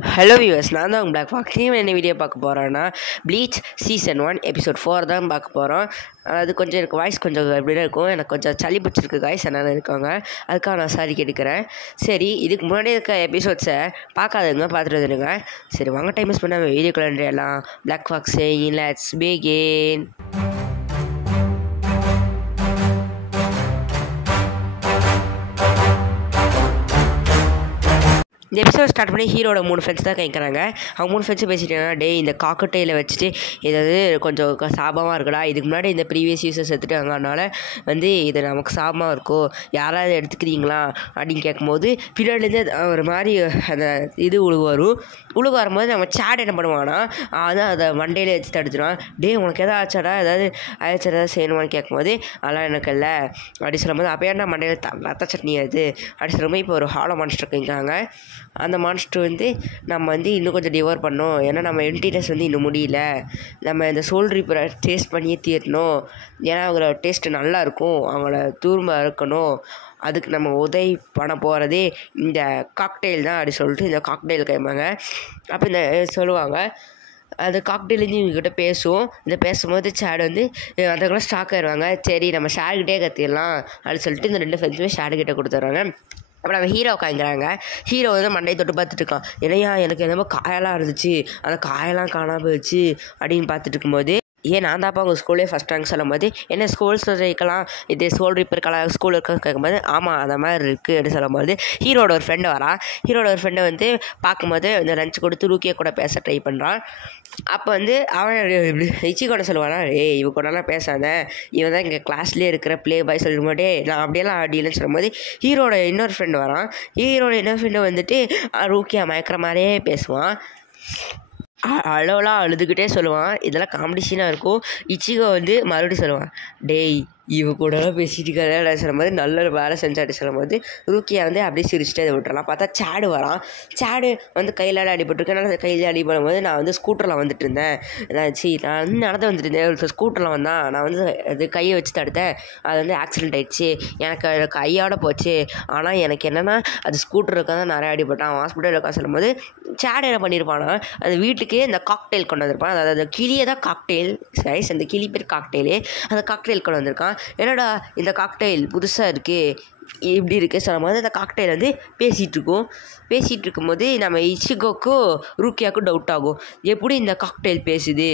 Hello viewers, நான் தான் உங்கள் பிளாக் ஃபாக்ஸ். என்ன வீடியோ பார்க்க போகிறோன்னா ப்ளீச் சீசன் 1 எபிசோட் 4 தான் பார்க்க போகிறோம். அது கொஞ்சம் எனக்கு வாய்ஸ் கொஞ்சம் எப்படி இருக்கும், எனக்கு கொஞ்சம் சளி பிடிச்சிருக்கு காய்ஸ், என்னென்ன இருக்காங்க, அதுக்காக நான் சாரி கேட்டுக்கிறேன். சரி, இதுக்கு முன்னாடி இருக்க எபிசோட்ஸை பார்க்காதுங்க, பார்த்துட்டு வந்துடுங்க. சரி வாங்க, டைம் மிஸ் பண்ண வீடியோக்குள்ள எல்லாம் பிளாக் ஃபாக்ஸ் லெட்ஸ் பிகின். இந்த எபிசோட் ஸ்டார்ட் பண்ணி ஹீரோட 3 ஃப்ரெண்ட்ஸ் தான் கேட்குறாங்க. அவங்க 3 ஃப்ரெண்ட்ஸும் பேசிட்டாங்கன்னா, டே இந்த காக்கட்டையில் வச்சுட்டு ஏதாவது கொஞ்சம் சாபமாக இருக்குடா, இதுக்கு முன்னாடி இந்த ப்ரீவியஸ் யூஸர்ஸ் எடுத்துட்டாங்க, அதனால் இது நமக்கு சாபமாக இருக்கும், யாராவது எடுத்துக்கிறீங்களா அப்படின்னு கேட்கும்போது பின்னாடிலேருந்து ஒரு மாதிரி அந்த உழுகு வரும்போது நம்ம சேட் என்ன பண்ணுவான்னா அதான் அதை மண்டையில் வச்சு தடுத்துடுவான். டே உனக்கு எதாவது ஆச்சாடா, ஏதாவது செய்யணுமான்னு கேட்கும்போது அதெல்லாம் எனக்கு இல்லை அப்படி சொல்லும்போது, அப்போ ஏன்னா மண்டையில் ரத்த சட்னி அது அப்படி சொல்லும்போது இப்போ ஒரு ஹாலோ மான்ஸ்டர் கேட்குறாங்க. அந்த மான்ஸ்டர் நம்ம இன்னும் கொஞ்சம் டிவோர் பண்ணோம், ஏன்னா நம்ம எம்டினஸ் இன்னும் முடியல, நம்ம இந்த சோல் ரீப்பரை டேஸ்ட் பண்ணியே தீரணும், ஏன்னா அவங்களோட டேஸ்ட்டு நல்லாயிருக்கும், அவங்கள தூர்மை இருக்கணும், அதுக்கு நம்ம உதவி பண்ண போகிறதே இந்த காக்டெயில் தான் அப்படி சொல்லிட்டு இந்த காக்டெயில் கேட்பாங்க. அப்போ இந்த சொல்லுவாங்க, அந்த காக்டெயிலேருந்து இவங்ககிட்ட பேசுவோம். இந்த பேசும்போது சேடு அதுக்கெல்லாம் ஸ்டாக் ஆயிடுவாங்க. சரி நம்ம ஷேர்கிட்டே கற்றிடலாம் அப்படின்னு சொல்லிட்டு இந்த 2 ஃப்ரெண்ட்ஸுமே ஷேர்கிட்ட கொடுத்துட்றாங்க. அப்புறம் நம்ம ஹீரோ உட்காந்துக்கிறாங்க. ஹீரோ மண்டையை தொட்டு பார்த்துட்டு இருக்கான். இல்லையா எனக்கு என்னமோ காயெல்லாம் இருந்துச்சு, அந்த காயெல்லாம் காணாமல் போயிடுச்சு அப்படின்னு பார்த்துட்டு இருக்கும்போது, நான் தான்ப்பா உங்கள் ஸ்கூல்லே ஃபஸ்ட் ரேங்க் சொல்லும்போது, என்ன ஸ்கூல்ஸ் வைக்கலாம், இது ஸ்கூல் ரிப்பேர்க்கலாம் ஸ்கூல் இருக்க கேட்கும்போது, ஆமாம் அந்த மாதிரி இருக்குது அப்படின்னு சொல்லும்போது ஹீரோட ஒரு ஃப்ரெண்டு வரான். ஹீரோட ஒரு ஃப்ரெண்டை பார்க்கும்போது இந்த லஞ்ச் கொடுத்து ரூக்கியை கூட பேச ட்ரை பண்ணுறான். அப்போ அவன் இச்சிகோட சொல்லுவானா, இவ கூடலாம் பேசாத, இவன் தான் இங்கே கிளாஸ்லேயே இருக்கிற ப்ளே பாய் சொல்லும்போதே நான் அப்படியெல்லாம் ஆடியிலன்னு சொல்லும்போது ஹீரோட இன்னொரு ஃப்ரெண்டு வரான். ஹீரோட இன்னொரு ஃப்ரெண்டு ரூக்கியா மயக்கிற மாதிரியே பேசுவான். அளவெல்லாம் அழுதுகிட்டே சொல்லுவான். இதெல்லாம் காம்படிஷனாக இருக்கும். இச்சிகோ மறுபடியும் சொல்லுவான், டேய் இவ கூடலாம் பேசிட்டு இருக்காத சொல்லும்போது நல்ல வேலை செஞ்சாட்டு சொல்லும்போது ரூக்கியா அப்படியே சிரிச்சுட்டு அதை விட்டுறலாம். பார்த்தா சேடு வரான். சேடு கையில் அடிபட்டுருக்கு. நான் கையில் அடிபடும்போது நான் ஸ்கூட்டரில் வந்துட்டு இருந்தேன், நான் நடந்து வந்துட்டு இருந்தேன், ஒரு ஸ்கூட்டரில் வந்தான், நான் அது கையை வச்சு தடுத்தேன், அது ஆக்சிடென்ட் ஆகிடுச்சு, எனக்கு கையோட போச்சு, ஆனால் எனக்கு என்னென்னா அது ஸ்கூட்டர் இருக்க தான் நிறைய அடிபட்டான், ஹாஸ்பிட்டலில் இருக்கா சொல்லும்போது சேடு என்ன பண்ணியிருப்பானா அந்த வீட்டுக்கு இந்த காக்டெயில் கொண்டு வந்திருப்பான். அதாவது அந்த கிளியை தான் காக்டெயில் சைஸ், அந்த கிளி பேர் காக்டெயிலே, அந்த காக்டெயில் கொண்டு வந்திருக்கான். என்னடா இந்த காக்டெயில் புதுசாக இருக்குது இப்படி இருக்குது சொல்லும்போது அந்த காக்டெயில் பேசிகிட்டு இருக்கும்போது நம்ம இச்சிகோக்கும் ரூக்கியாவுக்கும் டவுட் ஆகும், எப்படி இந்த காக்டெயில் பேசுது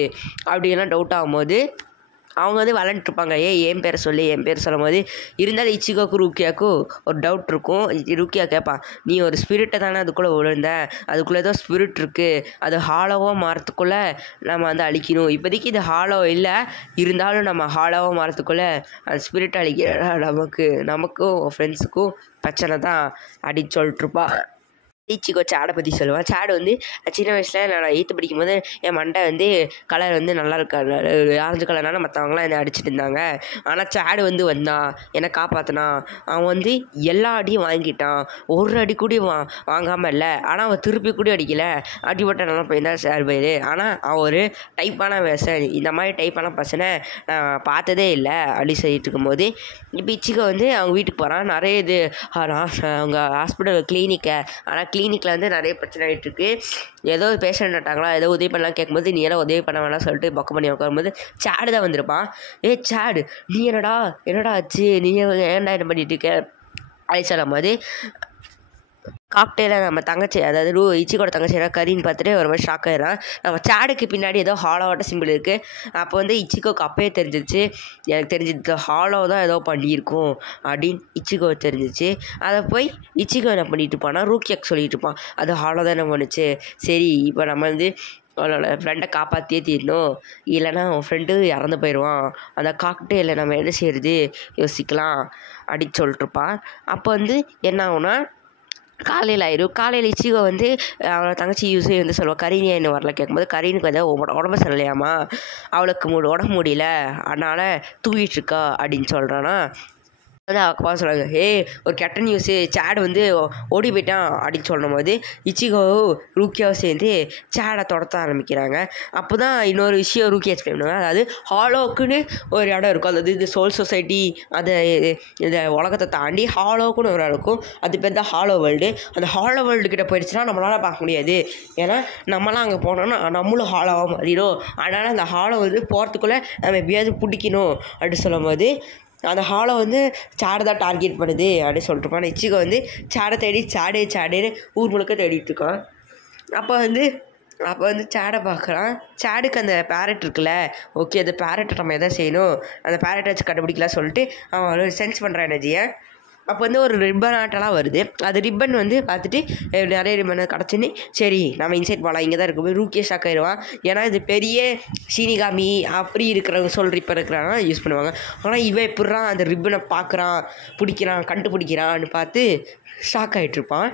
அப்படின்லாம் டவுட் ஆகும்போது அவங்க விளாண்டுருப்பாங்க. என் பேரை சொல்லி என் பேர் சொல்லும் போது இருந்தாலும் இச்சிகோக்கும் ரூக்கியாவுக்கும் ஒரு டவுட் இருக்கும். ரூக்கியா கேட்பான், நீ ஒரு ஸ்பிரிட்டை தானே அதுக்குள்ளே விழுந்த, அதுக்குள்ளே ஏதோ ஸ்பிரிட் இருக்குது, அது ஹாலோவாக மாறத்துக்குள்ளே நம்ம அழிக்கணும், இப்போதைக்கு இது ஹாலோ இல்லை, இருந்தாலும் நம்ம ஹாலோவாக மாறத்துக்குள்ளே அந்த ஸ்பிரிட்டை அழிக்கிற நமக்கும் ஃப்ரெண்ட்ஸுக்கும் பிரச்சனை தான் அப்படின்னு சொல்லிட்டுருப்பா. இச்சிகோ சேடை பற்றி சொல்லுவான். சேடு சின்ன வயசில் நான் 8th படிக்கும்போது என் மண்டை கலர் நல்லா இருக்கா, ஆரஞ்சு கலர்னால மற்றவங்களாம் என்னை அடிச்சுட்டு இருந்தாங்க, ஆனால் சேடு வந்தான் என்னை காப்பாற்றினான், அவன் எல்லா அடியும் வாங்கிட்டான், ஒரு அடி கூட வாங்காமல் இல்லை, ஆனால் அவன் திருப்பி கூட அடிக்கலை, அடிப்பட்ட நல்லா போயிருந்தான் சேர் பயிர், ஆனால் அவன் ஒரு டைப்பான வேசன், இந்த மாதிரி டைப்பான பர்சனை நான் பார்த்ததே இல்லை அப்படி சொல்லிட்டு இருக்கும்போது இப்போ இச்சிகோ அவங்க வீட்டுக்கு போகிறான். நிறைய அவங்க ஹாஸ்பிட்டல் கிளினிக்கை, ஆனால் கிளினிக்கில் நிறைய பிரச்சனை ஆகிட்டுருக்கு, ஏதோ பேஷண்ட் ஆட்டாங்களா, ஏதோ உதவி பண்ணலாம் கேட்கும்போது நீ எல்லாம் உதவி பண்ண வேணாம் சொல்லிட்டு பக்கம் பண்ணி உட்காரும்போது சேடு தான் வந்திருப்பான். சேடு நீ என்னடா ஆச்சு, நீ ஏன்டா என்ன பண்ணிட்டு இருக்க அப்படி சொல்லும் போது காக்டெயிலில் நம்ம தங்கச்சி, அதாவது இச்சிகோட தங்கச்சி கறின்னு பார்த்துட்டு ஒரு மாதிரி ஷாக் ஆகிடுறான். நம்ம சேடுக்கு பின்னாடி ஏதோ ஹாலோவாட்ட சிம்பிள் இருக்குது. அப்போ இச்சிகோக்கு அப்பயே தெரிஞ்சிச்சு, எனக்கு தெரிஞ்சது ஹாலோ தான் ஏதோ பண்ணியிருக்கோம் அப்படின்னு இச்சிகோ தெரிஞ்சிச்சு. அதை போய் இச்சிகோ என்ன பண்ணிட்டு இருப்பான்னா ரூக்கியாக்கு சொல்லிட்டு இருப்பான், அது ஹாலோ தான் என்ன பண்ணுச்சு, சரி இப்போ நம்ம அவனோட ஃப்ரெண்டை காப்பாற்றியே தீரணும், இல்லைனா அவன் ஃப்ரெண்டு இறந்து போயிடுவான், அந்த காக்டெயிலில் நம்ம என்ன செய்கிறது யோசிக்கலாம் அப்படின்னு சொல்லிட்டுருப்பான். அப்போ என்ன ஆகுனா காலையில் ஆயிடும். காலையில் இச்சிகோ அவளோட தங்கச்சி சொல்லுவாள், கரீனியா என்ன வரல கேட்கும்போது கரீனுக்கு உடம்பு சரியில்லையாமா, அவளுக்கு உடம்பு முடியல, அதனால் தூங்கிட்டுருக்கா அப்படின்னு சொல்கிறானா. வந்து அப்பா சொல்கிறாங்க, ஒரு கெட்ட நியூஸு, சேட் வந்து ஓடி போயிட்டான் அப்படின்னு சொல்லும் போது இச்சிகோ ரூக்கியாவும் சேர்ந்து சேடை துரத்த ஆரம்பிக்கிறாங்க. அப்போ தான் இன்னொரு விஷயம் ரூக்கி எக்ஸ்பிளைன் பண்ணுவாங்க. அதாவது ஹாலோக்குன்னு ஒரு இடம் இருக்கும், அதாவது இந்த சோல் சொசைட்டி அதை இந்த உலகத்தை தாண்டி ஹாலோக்குன்னு ஒரு இடம் இருக்கும், அது பேர் தான் ஹாலோ வேர்ல்டு. அந்த ஹாலோ வேர்ல்டு கிட்ட போயிடுச்சுன்னா நம்மளால் பார்க்க முடியாது, ஏன்னா நம்மளாம் அங்கே போனோம்னா நம்மளும் ஹாலோவாக மாறிடும். அதனால் அந்த ஹாலோ வந்து போகிறதுக்குள்ளே நம்ம எப்படியாவது பிடிக்கணும் அப்படின்னு சொல்லும் போது அந்த ஹாலை வந்து சேடை தான் டார்கெட் பண்ணுது அப்படின்னு சொல்லிட்டுருப்பான். இச்சிகோ வந்து சேடை தேடி சேடுன்னு ஊர் முழுக்க தேடிட்டுருக்கான். அப்போ வந்து சேடை பார்க்குறான். சேடுக்கு அந்த பேரட் இருக்குல்ல, ஓகே அந்த பேரட்டை நம்ம எதை செய்யணும், அந்த பேரட்டை வச்சு கண்டுபிடிக்கலாம் சொல்லிட்டு அவன் சென்ஸ் பண்ணுறான் எனர்ஜியை. அப்போ வந்து ஒரு ரிப்பன் ஆட்டெல்லாம் வருது. அது ரிப்பன் வந்து பார்த்துட்டு நிறைய ரிப்பனை கிடச்சின்னு சரி நம்ம இன்சைட் போகலாம், இங்கே தான் இருக்கும். ரூக்கே ஷாக் ஆயிடுவான், ஏன்னா இது பெரிய ஷினிகாமி அப்படி இருக்கிறவங்க சொல் ரிப்பன் இருக்கிறாங்க யூஸ் பண்ணுவாங்க. ஆனால் இவன் எப்படிறான் அந்த ரிப்பனை பார்க்குறான், கண்டுபிடிக்கிறான்னு பார்த்து ஷாக் ஆகிட்ருப்பான்.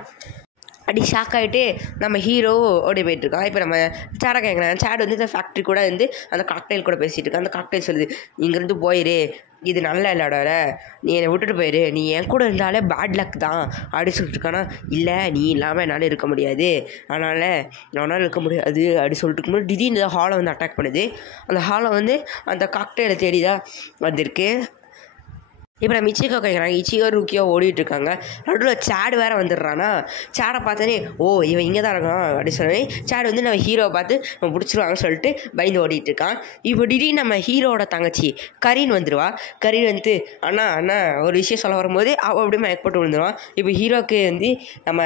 அப்படி ஷாக் ஆகிட்டு நம்ம ஹீரோ ஓடி போயிட்டுருக்கான். இப்போ நம்ம சேடை கேட்குறாங்க. சேடு வந்து இந்த ஃபேக்ட்ரி கூட வந்து அந்த காக்டெயில் கூட பேசிகிட்டு இருக்கான். அந்த காக்டெயில் சொல்லுது, இங்கேருந்து போயிரு, இது நல்ல இல்லாட, நீ என்னை விட்டுட்டு போயிரு, நீ என் கூட இருந்தாலே பேட் லக் தான் அப்படின்னு சொல்லிட்டுருக்கானா. இல்லை நீ இல்லாமல் என்னால் இருக்க முடியாது, என்னால் இருக்க முடியாது அப்படி சொல்லிட்டு இருக்கும்போது திடீர்னு இந்த ஹாலை வந்து அட்டாக் பண்ணுது. அந்த ஹாலை வந்து அந்த காக்டெயிலை தேடி தான் வந்திருக்கு. இப்போ நம்ம இச்சிகோ கேட்குறாங்க. இச்சிகோ ரூக்கியோ ஓடிட்டுருக்காங்க. நடுவில் சேடு வேறு வந்துடுறானா. சேடை பார்த்தோன்னே இவன் இங்கே தான் இருக்கான் அப்படின்னு சொல்லி சேடு வந்து நம்ம ஹீரோவை பார்த்து நம்ம பிடிச்சிருவாங்கன்னு சொல்லிட்டு பயந்து ஓடிட்டுருக்கான். இப்போ திடீர்னு நம்ம ஹீரோவோட தங்கச்சி கரீன் வந்துடுவா. கரீன் வந்து அண்ணா ஒரு விஷயம் சொல்ல வரும்போது அவள் அப்படியே மயக்கப்பட்டு விழுந்துருவான். இப்போ ஹீரோக்கு வந்து நம்ம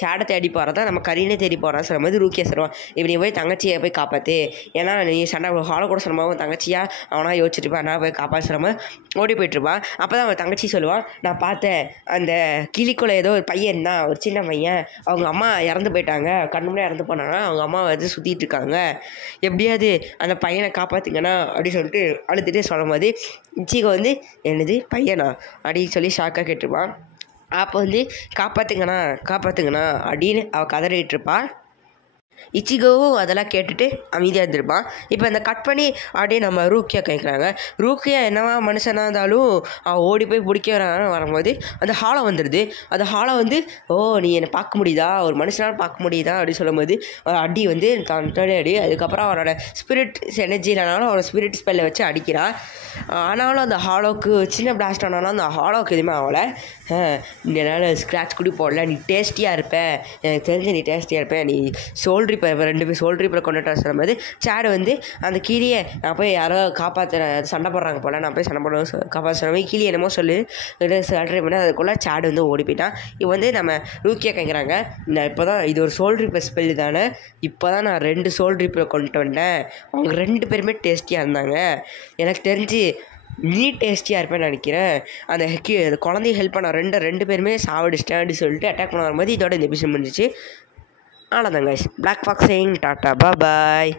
சேடை தேடி போகிறதா நம்ம கரீனே தேடி போகிறான்னு சொல்லும் போது ரூக்கியா சொல்லுவான், இப்போ நீ போய் தங்கச்சியை போய் காப்பாற்று, ஏன்னா நீ சண்டை ஹாலை கூட சொல்லும்போது தங்கச்சியா அவனா யோசிச்சுட்டுப்பா, நான் போய் காப்பாற்ற சொல்லும்போது ஓடி போய்ட்டுருப்பான். அப்போ தான் அவன் தங்கச்சி சொல்லுவான், நான் பார்த்தேன் அந்த கிளிக்குள்ளே ஏதோ ஒரு பையன் இருந்தான், ஒரு சின்ன பையன், அவங்க அம்மா இறந்து போயிட்டாங்க, கண்ணு முன்னாடி இறந்து போனாங்க, அவங்க அம்மா வந்து சுற்றிட்டு இருக்காங்க, எப்படியாவது அந்த பையனை காப்பாற்றுங்கண்ணா அப்படின்னு சொல்லிட்டு அழுதுகிட்டே சொல்லும் போது இச்சிகோ வந்து என்னது பையனா அப்படின்னு சொல்லி ஷாக்காக கேட்டிருப்பான். அப்போ வந்து காப்பாற்றுங்கண்ணா அப்படின்னு அவள் கதறிட்டு இருப்பாள். இச்சிகோவும் அதெல்லாம் கேட்டுட்டு அமைதியாக இருந்திருப்பான். இப்போ இந்த கட் பண்ணி அப்படியே நம்ம ரூக்கியா கேட்குறாங்க. ரூக்கியா என்னவா மனுஷனாக இருந்தாலும் ஓடி போய் பிடிக்க வரும்போது அந்த ஹாலை வந்துடுது. அந்த ஹாலை வந்து நீ என்னை பார்க்க முடியுதா, ஒரு மனுஷனால் பார்க்க முடியுதா அப்படின்னு சொல்லும்போது அடி வந்து அடி. அதுக்கப்புறம் அவனோட ஸ்பிரிட் எனர்ஜினாலும் அவனோட ஸ்பிரிட் ஸ்பெல்லை வச்சு அடிக்கிறான். ஆனாலும் அந்த ஹாலோக்கு சின்ன பிளாஸ்ட் ஆனாலும் அந்த ஹாலோக்கு எதுவுமே ஆகலை. என்னால் ஸ்க்ராட்ச் கூட போடல, நீ டேஸ்டியாக இருப்ப, எனக்கு தெரிஞ்சு நீ டேஸ்டியாக இருப்ப, நீ சோல் ரிப்பர் 2 பேர் சோல் ரிப்பரை கொண்டுட்டு சொல்லும் போது சேடு வந்து அந்த கீழியை நான் போய் யாரோ காப்பாற்ற சண்டை போடுறாங்க போல், நான் போய் சண்டை போடுவோம் காப்பாற்ற சொல்லும்போது கீழே என்னமோ சொல்லி சல்ட்ரி பண்ணி அதுக்குள்ளே சேடு வந்து ஓடி போயிட்டான். இப்போ வந்து நம்ம ரூக்கியா கேட்குறாங்க, நான் இப்போ தான் இது ஒரு சோல் ரிப்பர் ஸ்பெல் தானே, இப்போ தான் நான் 2 சோல் ரிப்பரை கொண்டுட்டு வந்தேன், அவங்க 2 பேருமே டேஸ்டியாக இருந்தாங்க, எனக்கு தெரிஞ்சு நீ டேஸ்டியாக இருப்பேன்னு நினைக்கிறேன், அந்த குழந்தைய ஹெல்ப் பண்ண 2 பேருமே சாவடிச்சிட்டேன் அப்படின்னு சொல்லிட்டு அட்டாக் பண்ண வரும்போது இதோட இந்த எபிசோட் முடிஞ்சிச்சு. அவ்வளோதான் guys. Black Fox saying tata பாய்.